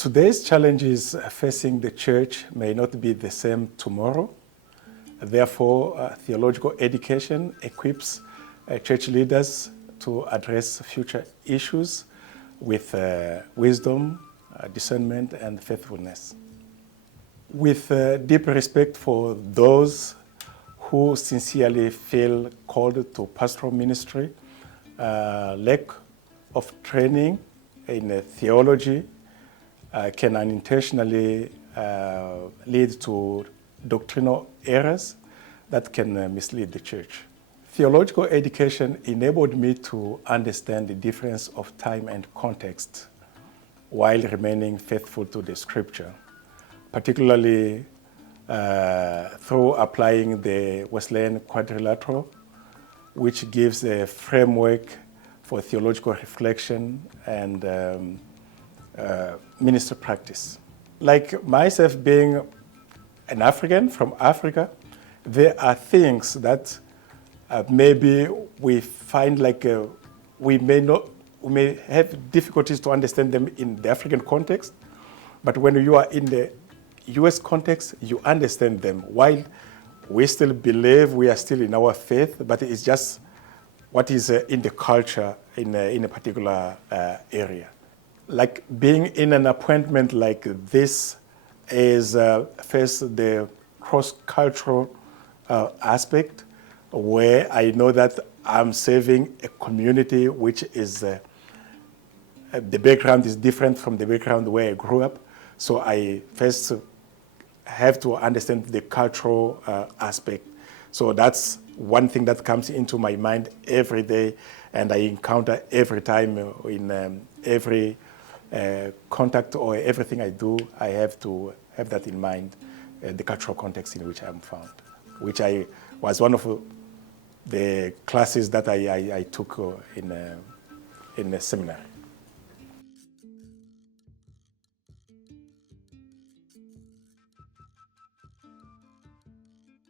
Today's challenges facing the church may not be the same tomorrow. Therefore, theological education equips church leaders to address future issues with wisdom, discernment, and faithfulness. With deep respect for those who sincerely feel called to pastoral ministry, lack of training in theology can unintentionally lead to doctrinal errors that can mislead the church. Theological education enabled me to understand the difference of time and context while remaining faithful to the scripture, particularly through applying the Wesleyan quadrilateral, which gives a framework for theological reflection and ministry practice. Like myself being an African from Africa, there are things that maybe we find like we may have difficulties to understand them in the African context, but when you are in the US context, you understand them. While we still believe we are still in our faith, but it's just what is in the culture in a particular area. Like being in an appointment like this is first the cross-cultural aspect, where I know that I'm serving a community which is, the background is different from the background where I grew up. So I first have to understand the cultural aspect. So that's one thing that comes into my mind every day, and I encounter every time in every contact or everything I do. I have to have that in mind, the cultural context in which I'm found, which I was one of the classes that I took in a seminary.